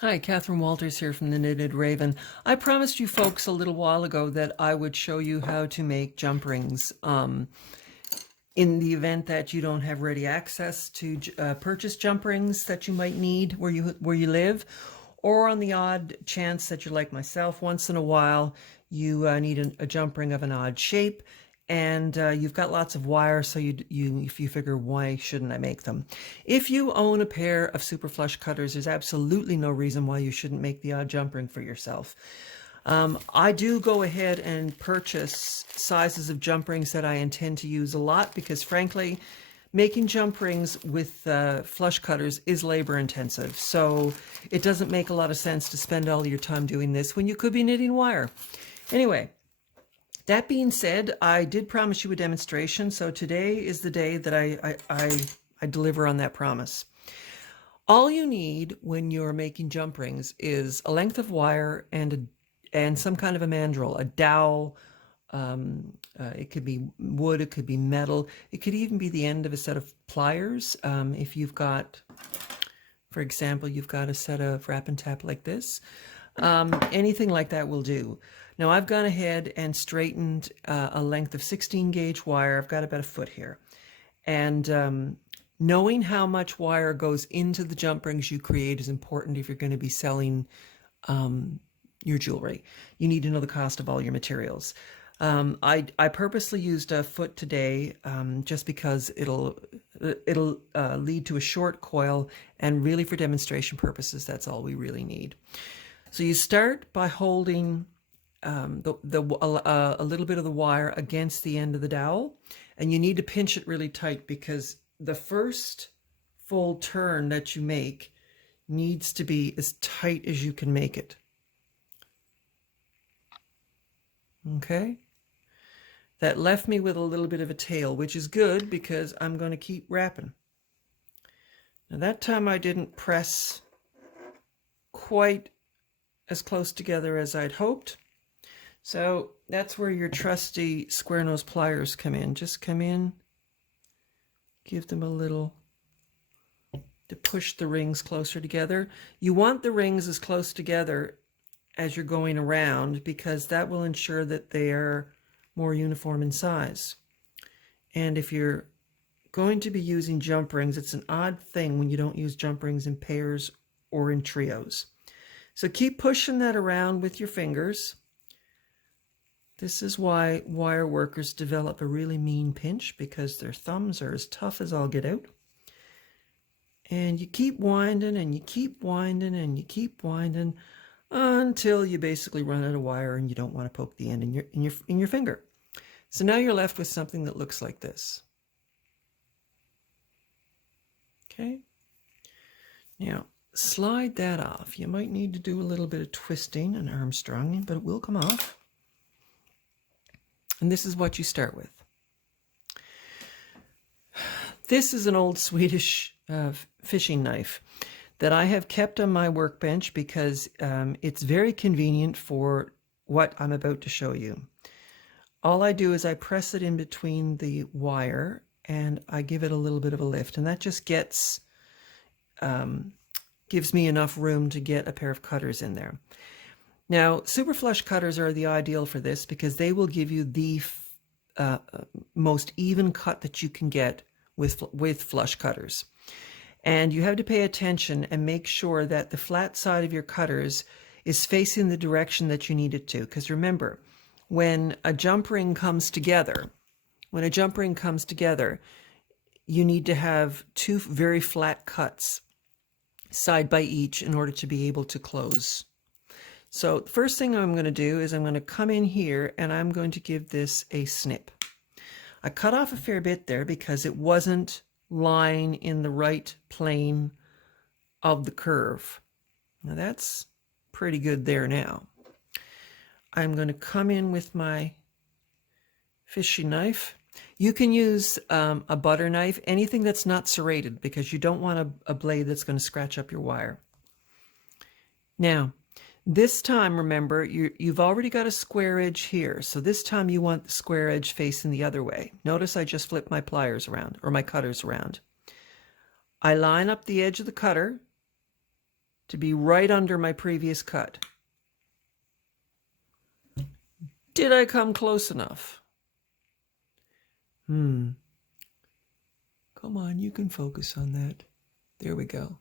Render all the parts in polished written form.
Hi, Katherine Walters here from the Knitted Raven. I promised you folks a little while ago that I would show you how to make jump rings. In the event that you don't have ready access to purchase jump rings that you might need where you live, or on the odd chance that you're like myself, once in a while you need a jump ring of an odd shape, and you've got lots of wire, so if you figure, why shouldn't I make them? If you own a pair of super flush cutters, there's absolutely no reason why you shouldn't make the odd jump ring for yourself. I do go ahead and purchase sizes of jump rings that I intend to use a lot because, frankly, making jump rings with flush cutters is labor intensive. So it doesn't make a lot of sense to spend all your time doing this when you could be knitting wire. Anyway, that being said, I did promise you a demonstration, so today is the day that I deliver on that promise. All you need when you're making jump rings is a length of wire and some kind of a mandrel, a dowel. It could be wood, it could be metal, it could even be the end of a set of pliers. If you've got, for example, you've got a set of wrap and tap like this, anything like that will do. Now I've gone ahead and straightened a length of 16 gauge wire. I've got about a foot here. And knowing how much wire goes into the jump rings you create is important if you're going to be selling your jewelry. You need to know the cost of all your materials. I purposely used a foot today just because it'll lead to a short coil, and really for demonstration purposes, that's all we really need. So you start by holding a little bit of the wire against the end of the dowel, and you need to pinch it really tight because the first full turn that you make needs to be as tight as you can make it. Okay, that left me with a little bit of a tail, which is good because I'm going to keep wrapping. Now that time I didn't press quite as close together as I'd hoped. So that's where your trusty square nose pliers come in. Just come in, give them a little to push the rings closer together. You want the rings as close together as you're going around because that will ensure that they are more uniform in size. And if you're going to be using jump rings, it's an odd thing when you don't use jump rings in pairs or in trios. So keep pushing that around with your fingers. This is why wire workers develop a really mean pinch, because their thumbs are as tough as all get out. And you keep winding and you keep winding and you keep winding until you basically run out of wire and you don't want to poke the end in your finger. So now you're left with something that looks like this. Okay. Now slide that off. You might need to do a little bit of twisting and Armstronging, but it will come off. And this is what you start with. This is an old Swedish fishing knife that I have kept on my workbench because it's very convenient for what I'm about to show you. All I do is I press it in between the wire and I give it a little bit of a lift, and that just gives me enough room to get a pair of cutters in there. Now, super flush cutters are the ideal for this because they will give you the most even cut that you can get with flush cutters. And you have to pay attention and make sure that the flat side of your cutters is facing the direction that you need it to. Because remember, when a jump ring comes together, you need to have two very flat cuts side by each in order to be able to close. So the first thing I'm going to do is I'm going to come in here and I'm going to give this a snip. I cut off a fair bit there because it wasn't lying in the right plane of the curve. Now that's pretty good there now. I'm going to come in with my fishing knife. You can use a butter knife, anything that's not serrated, because you don't want a blade that's going to scratch up your wire. Now, this time, remember, you've already got a square edge here, so this time you want the square edge facing the other way. Notice I just flipped my pliers around, or my cutters around. I line up the edge of the cutter to be right under my previous cut. Did I come close enough? Come on, you can focus on that. There we go.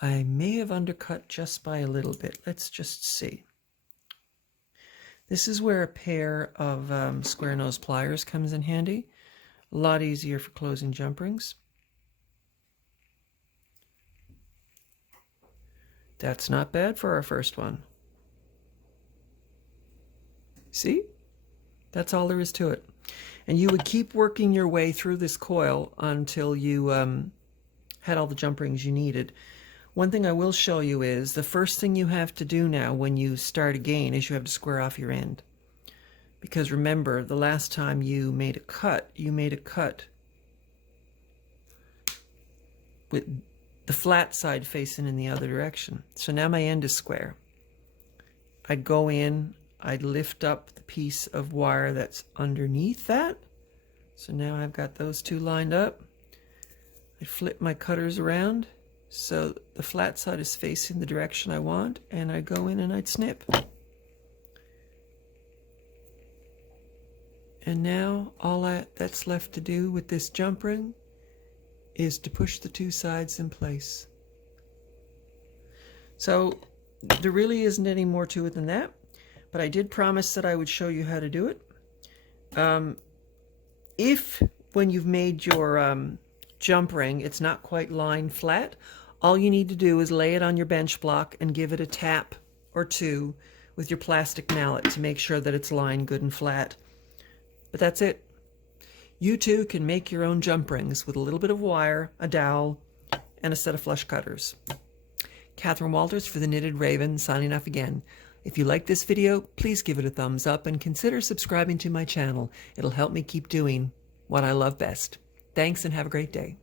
I may have undercut just by a little bit. Let's just see. This is where a pair of square nose pliers comes in handy. A lot easier for closing jump rings. That's not bad for our first one. See? That's all there is to it. And you would keep working your way through this coil until you had all the jump rings you needed. One thing I will show you is the first thing you have to do now when you start again is you have to square off your end. Because remember, the last time you made a cut with the flat side facing in the other direction. So now my end is square. I'd go in, I'd lift up the piece of wire that's underneath that. So now I've got those two lined up. I flip my cutters around so the flat side is facing the direction I want, and I go in and I'd snip. And now all that's left to do with this jump ring is to push the two sides in place. So there really isn't any more to it than that, but I did promise that I would show you how to do it. If when you've made your jump ring, it's not quite lined flat, all you need to do is lay it on your bench block and give it a tap or two with your plastic mallet to make sure that it's lined good and flat. But that's it. You too can make your own jump rings with a little bit of wire, a dowel, and a set of flush cutters. Katherine Walters for the Knitted Raven, signing off again. If you like this video, please give it a thumbs up and consider subscribing to my channel. It'll help me keep doing what I love best. Thanks and have a great day.